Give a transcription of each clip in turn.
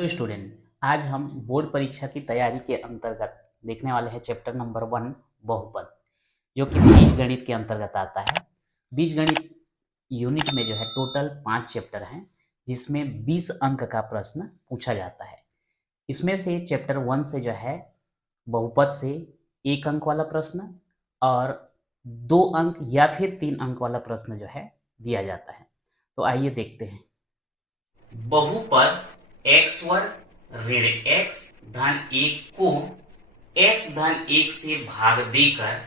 Hello student. आज हम board परीक्षा की तैयारी के अंतर्गत देखने वाले हैं चैप्टर नंबर 1 बहुपद, जो कि बीजगणित के अंतर्गत आता है। बीजगणित यूनिट में जो है टोटल 5 चैप्टर हैं, जिसमें 20 अंक का प्रश्न पूछा जाता है। इसमें से चैप्टर 1 से जो है बहुपद से 1 अंक वाला प्रश्न और 2 अंक या फिर 3 अंक वाला प्रश्न जो है दिया जाता है। तो आइए देखते हैं। बहुपद एक्स वर्ग ऋण एक्स धन 1 को x धन 1 से भाग देकर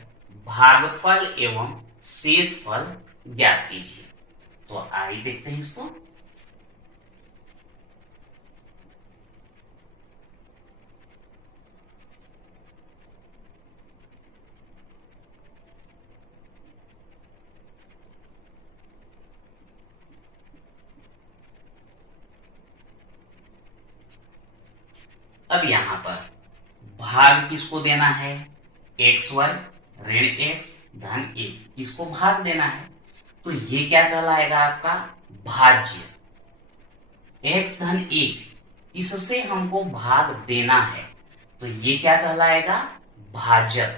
भागफल एवं शेषफल ज्ञात कीजिए। तो आइए देखते हैं इसको। अब यहां पर भाग किसको देना है? एक्स वर्ग ऋण एक्स धन 1, इसको भाग देना है। तो ये क्या कहलाएगा? आपका भाज्य। एक्स धन 1, इससे हमको भाग देना है, तो ये क्या कहलाएगा? भाजक।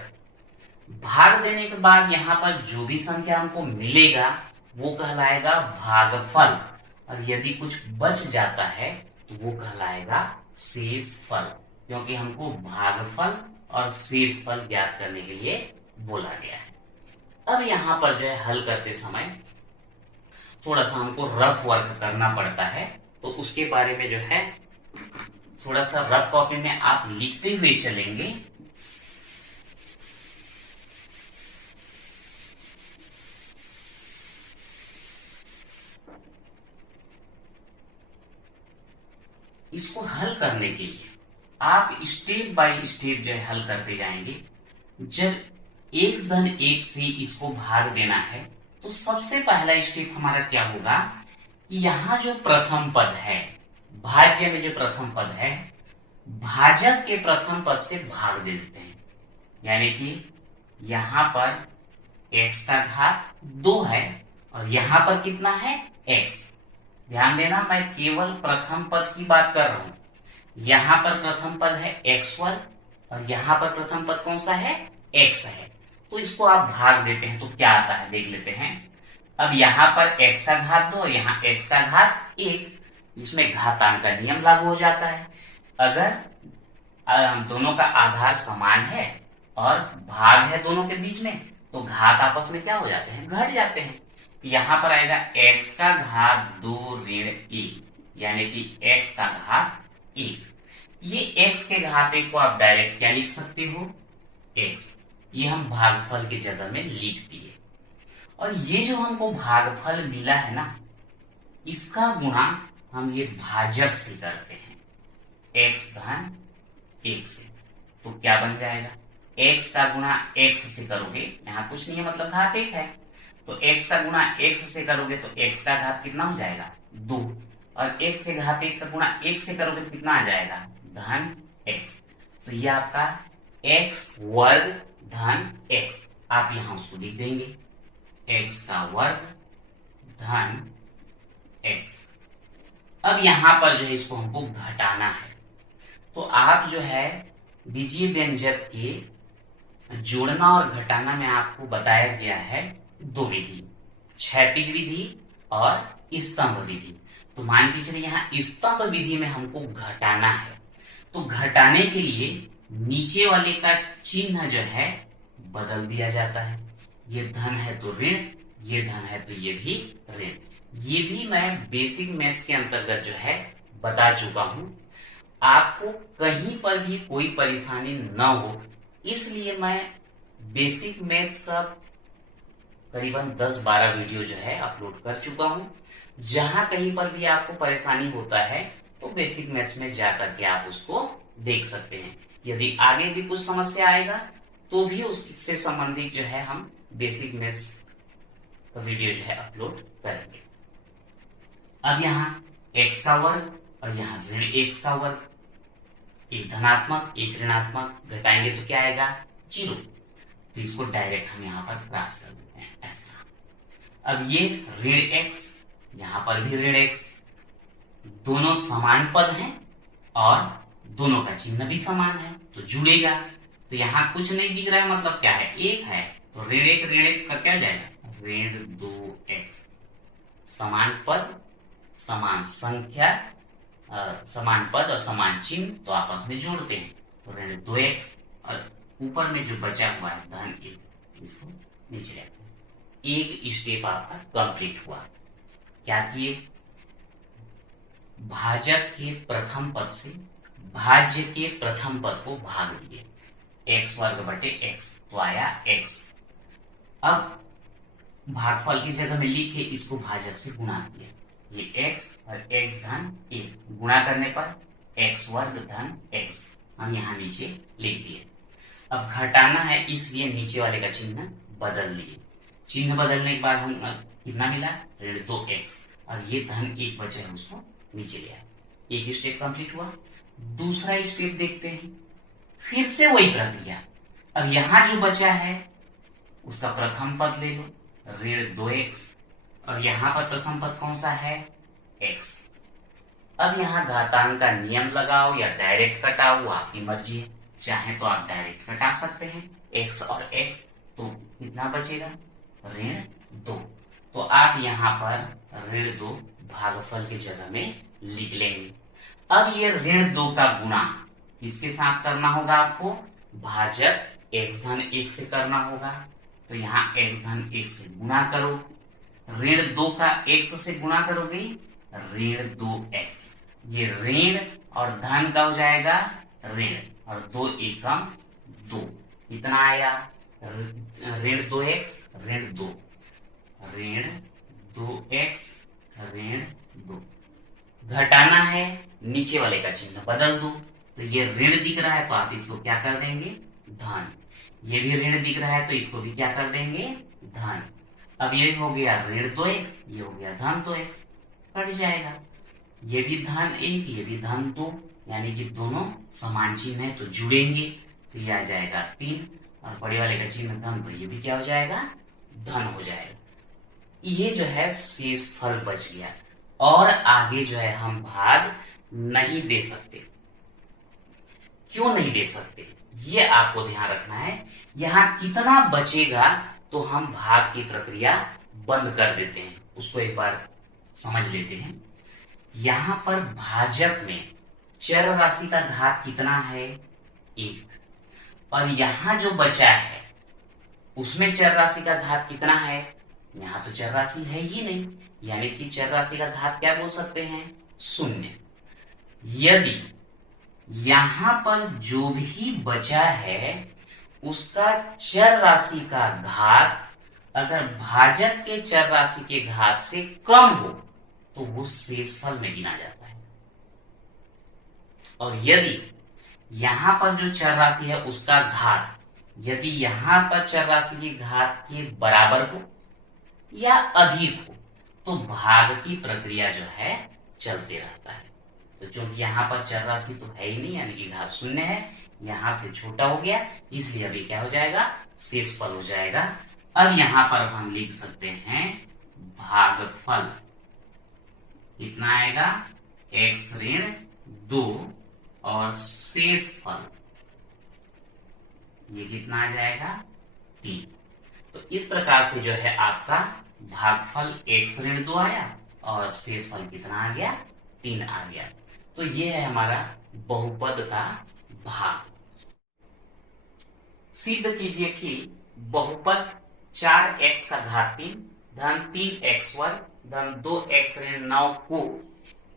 भाग देने के बाद यहाँ पर जो भी संख्या हमको मिलेगा वो कहलाएगा भागफल, और यदि कुछ बच जाता है तो वो कहलाएगा शेषफल, क्योंकि हमको भागफल और शेषफल ज्ञात करने के लिए बोला गया है। अब यहाँ पर जो है हल करते समय थोड़ा सा हमको रफ वर्क करना पड़ता है, तो उसके बारे में जो है थोड़ा सा रफ कॉपी में आप लिखते हुए चलेंगे। इसको हल करने के लिए आप स्टेप बाय स्टेप जो है हल करते जाएंगे। जब x धन 1 से इसको भाग देना है, तो सबसे पहला स्टेप हमारा क्या होगा कि यहाँ जो प्रथम पद है, भाज्य में जो प्रथम पद है, भाजक के प्रथम पद से भाग दे देते हैं। यानी कि यहाँ पर x का घात 2 है और यहाँ पर कितना है? x। ध्यान देना, मैं केवल प्रथम पद की बात कर रहा हूं। यहाँ पर प्रथम पद है एक्स वर्ग और यहाँ पर प्रथम पद कौन सा है? एक्स है। तो इसको आप भाग देते हैं तो क्या आता है देख लेते हैं। अब यहाँ पर x का घात 2 और यहाँ x का घात 1, इसमें घातांक का नियम लागू हो जाता है। अगर दोनों का आधार समान है और भाग है दोनों के बीच में, तो घात आपस में क्या हो जाते हैं? घट जाते हैं। यहाँ पर आएगा x का घात 2 ऋण 1, यानी कि x का घात 1। ये x के घात 1 को आप डायरेक्ट क्या लिख सकते हो? x। ये हम भागफल की जगह में लिख दिए। और ये जो हमको भागफल मिला है ना, इसका गुणा हम ये भाजक से करते हैं, x धन 1 से। तो क्या बन जाएगा? x का गुणा x से करोगे, यहाँ कुछ नहीं है मतलब घात 1 है, तो x का गुणा x से करोगे तो x का घात कितना हो जाएगा? 2। और x के घात 1 का गुणा 1 से करोगे तो कितना आ जाएगा? धन x। तो ये आपका x वर्ग धन x, आप यहां उसको लिख देंगे, x का वर्ग धन x। अब यहां पर जो है इसको हमको घटाना है, तो आप जो है बीजीय व्यंजक के जोड़ना और घटाना में आपको बताया गया है 2 विधि, क्षैतिज विधि और स्तंभ विधि। तो मान के चलिए यहाँ स्तंभ विधि में हमको घटाना है, तो घटाने के लिए नीचे वाले का चिन्ह जो है बदल दिया जाता है। ये धन है तो ऋण, ये धन है तो ये भी ऋण। ये भी मैं बेसिक मैथ्स के अंतर्गत जो है बता चुका हूं। आपको कहीं पर भी कोई परेशानी न हो, इसलिए मैं बेसिक मैथ्स का करीबन 10-12 वीडियो जो है अपलोड कर चुका हूं। जहां कहीं पर भी आपको परेशानी होता है तो बेसिक मैथ्स में जाकर के आप उसको देख सकते हैं। यदि आगे भी कुछ समस्या आएगा तो भी उससे संबंधित जो है हम बेसिक मैथ्स का वीडियो जो है अपलोड करेंगे। अब यहाँ x का वर्ग और यहाँ ऋण x का वर्ग, एक धनात्मक एक ऋणात्मक, घटाएंगे तो क्या आएगा? 0। तो इसको डायरेक्ट हम यहाँ पर क्रॉस कर देते हैं ऐसा। अब ये ऋण x, यहाँ पर भी ऋण x, दोनों समान पद हैं, और दोनों का चिन्ह भी समान है तो जुड़ेगा। तो यहाँ कुछ नहीं दिख रहा है, मतलब क्या है, एक है, तो ऋण एक का क्या जाएगा, ऋण 2x। समान पद समान संख्या, समान पद और समान चिन्ह तो आपस में जोड़ते हैं, तो ऋण 2x और ऊपर में जो बचा हुआ है धन 1, इसको नीचे रखते हैं। एक स्टेप आपका कंप्लीट हुआ। क्या किए, भाजक के प्रथम पद से भाज्य के प्रथम पद को भाग दिए, x वर्ग बटे x, तो आया x। अब भागफल की जगह में लिख के इसको भाजक से गुणा किया, ये x और x धन 1 गुणा करने पर x वर्ग धन x हम यहाँ नीचे लिख दिए। अब घटाना है इसलिए नीचे वाले का चिन्ह बदल लिए। चिन्ह बदलने के बाद हम कितना मिला, ऋण 2x, और ये धन 1 बचे हैं उसको नीचे ले आए। एक स्टेप कंप्लीट हुआ। दूसरा स्टेप देखते हैं, फिर से वही प्रक्रिया। अब यहाँ जो बचा है उसका प्रथम पद ले लो, ऋण 2x, और यहाँ पर प्रथम पद कौन सा है, x। अब यहाँ घातांक का नियम लगाओ या डायरेक्ट कटाओ, वो आपकी मर्जी है। चाहे तो आप डायरेक्ट कटा सकते हैं x और x, तो कितना बचेगा, ऋण 2। तो आप यहाँ पर ऋण 2 भागफल की जगह में लिख लेंगे। अब ये ऋण 2 का गुणा किसके साथ करना होगा आपको, भाजक x धन 1 से करना होगा। तो यहाँ x धन 1 से गुणा करो, ऋण 2 का x से गुणा करोगे, ऋण 2x। ये ऋण और धन का हो जाएगा ऋण, और 2 एकम 2, कितना आया, ऋण 2x ऋण 2, ऋण 2x ऋण 2। घटाना है, नीचे वाले का चिन्ह बदल दो। तो ये ऋण दिख रहा है तो आप इसको क्या कर देंगे, धन। ये भी ऋण दिख रहा है तो इसको भी क्या कर देंगे, धन। अब ये हो गया ऋण 2x, ये हो गया धन 2x, कट जाएगा। ये भी धन 1, ये भी धन 2, यानी कि दोनों समान चिन्ह है तो जुड़ेंगे, तो ये आ जाएगा 3, और बड़े वाले का चिन्ह धन, तो ये भी क्या हो जाएगा, धन हो जाएगा। ये जो है शेष फल बच गया, और आगे जो है हम भाग नहीं दे सकते। क्यों नहीं दे सकते, ये आपको ध्यान रखना है। यहाँ कितना बचेगा तो हम भाग की प्रक्रिया बंद कर देते हैं, उसको एक बार समझ लेते हैं। यहाँ पर भाजक में चर राशि का घात कितना है, 1, और यहाँ जो बचा है उसमें चर राशि का घात कितना है, यहाँ तो चर राशि है ही नहीं, यानी कि चर राशि का घात क्या बोल सकते हैं, 0। यदि यहाँ पर जो भी बचा है उसका चर राशि का घात अगर भाजक के चर राशि के घात से कम हो तो वो शेषफल में गिना जाता है। और यदि यहाँ पर जो चर राशि है उसका घात यदि यहाँ पर चर राशि की घात के बराबर हो या अधिक हो तो भाग की प्रक्रिया जो है चलते रहता है। तो क्योंकि यहाँ पर चर राशि तो है ही नहीं, यानी कि घात 0 है, यहाँ से छोटा हो गया, इसलिए अभी क्या हो जाएगा, शेषफल हो जाएगा। अब यहाँ पर हम लिख सकते हैं भागफल कितना आएगा, x ऋण 2 और शेषफल ये कितना आ जाएगा, 3। तो इस प्रकार से जो है आपका भागफल x ऋण 2 आया और शेषफल कितना आ गया, 3 आ गया। तो ये है हमारा बहुपद का भाग। सिद्ध कीजिए कि बहुपद 4x का घात 3 धन 3x वर्ग धन 2x ऋण 9 को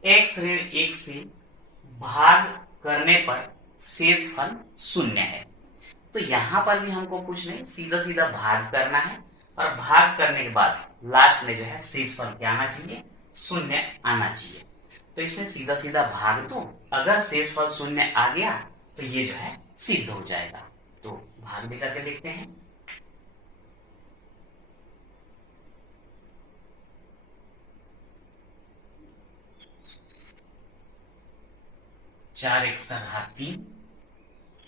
x ऋण 1 से भाग करने पर शेषफल 0 है। तो यहाँ पर भी हमको कुछ नहीं, सीधा सीधा भाग करना है, और भाग करने के बाद लास्ट में जो है शेषफल क्या आना चाहिए, 0 आना चाहिए। तो इसमें सीधा सीधा भाग दो, अगर शेषफल 0 आ गया तो ये जो है सिद्ध हो जाएगा। तो भाग भी करके देखते हैं। चार एक्स का घात 3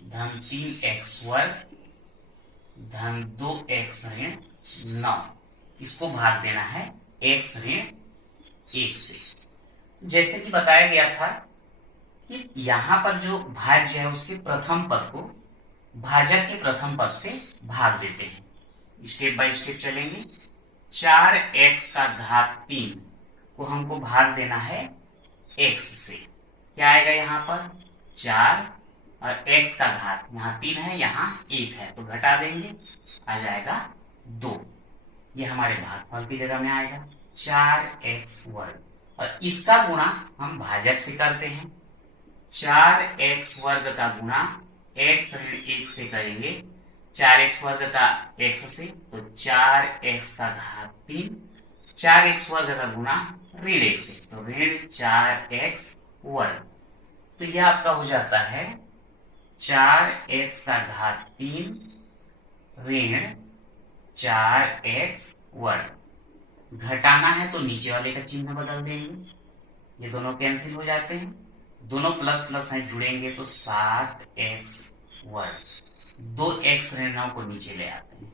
धन 3x वर्ग धन 2x ऋण 9, इसको भाग देना है x ऋण 1 से। जैसे कि बताया गया था कि यहाँ पर जो भाज्य है उसके प्रथम पद को भाजक के प्रथम पद से भाग देते हैं। स्टेप बाय स्टेप चलेंगे। 4x का घात 3 को हमको भाग देना है x से। क्या आएगा यहाँ पर 4 और x का घात, यहाँ 3 है यहाँ 1 है तो घटा देंगे, आ जाएगा 2। ये हमारे भागफल की जगह में आएगा 4x वर्ग, और इसका गुणा हम भाजक से करते हैं। 4x वर्ग का गुणा x ऋण 1 से करेंगे। 4x वर्ग का x से तो 4x का घात 3, 4x वर्ग का गुणा ऋण 1 से तो ऋण 4x वर्ग। तो यह आपका हो जाता है 4x का घात 3 ऋण 4x वर्ग। घटाना है तो नीचे वाले का चिन्ह बदल देंगे, ये दोनों कैंसिल हो जाते हैं, दोनों प्लस प्लस हैं जुड़ेंगे तो 7x वर्ग। 2x ऋण 9 को नीचे ले आते हैं,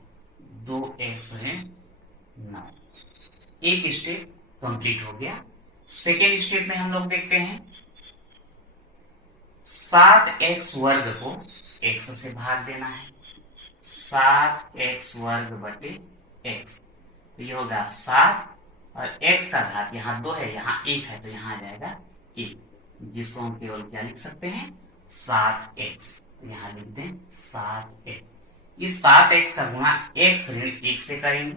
2x ऋण 9। एक स्टेप कंप्लीट हो गया। सेकेंड स्टेप में हम लोग देखते हैं 7x वर्ग को x से भाग देना है। 7x वर्ग बटे x, तो ये होगा 7 और x का घात, यहाँ 2 है यहाँ 1 है तो यहाँ आ जाएगा 1, जिसको हम केवल क्या लिख सकते हैं 7x। तो यहाँ लिख दें 7x। इस 7x का गुणा x ऋण 1 से करेंगे।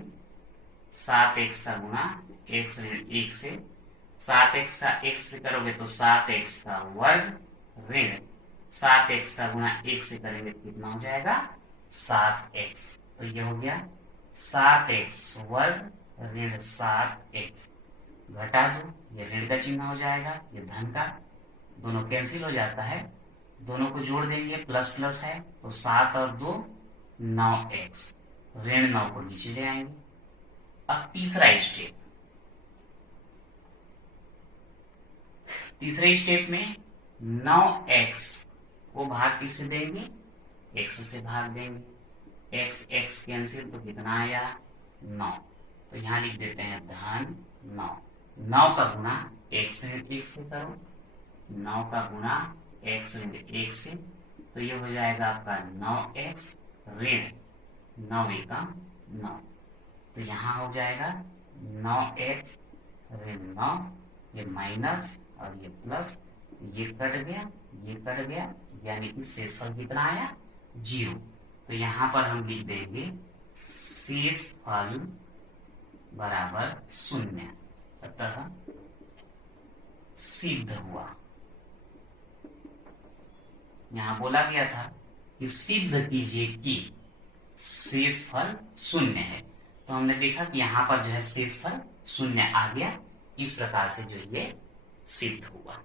7x का गुणा x ऋण 1 से, 7x का x से करोगे तो 7x का वर्ग ऋण 7x का गुणा 1 से करेंगे तो कितना हो जाएगा 7x। तो ये हो गया 7x वर्ग ऋण 7x। घटा दो, ये ऋण का चिन्ह हो जाएगा, ये धन का, दोनों कैंसिल हो जाता है, दोनों को जोड़ देंगे, प्लस प्लस है तो 7 और 2 9x, ऋण 9 को नीचे ले आएंगे। अब तीसरे स्टेप में 9x को भाग किससे देंगे x से भाग देंगे। x कैंसिल तो कितना आया 9, तो यहाँ लिख देते हैं धन 9। 9 का गुणा x ऋण 1 से करो, 9 का गुणा x ऋण 1 से, तो ये हो जाएगा आपका 9x ऋण 9 एका 9, तो यहाँ हो जाएगा 9x ऋण 9, ये माइनस और ये प्लस, ये कट गया ये कट गया, यानी कि शेषफल कितना आया 0। तो यहाँ पर हम लिख देंगे शेषफल बराबर 0, अतः सिद्ध हुआ। यहाँ बोला गया था कि सिद्ध कीजिए कि शेषफल 0 है, तो हमने देखा कि यहाँ पर जो है शेषफल 0 आ गया। इस प्रकार से जो ये सिद्ध हुआ।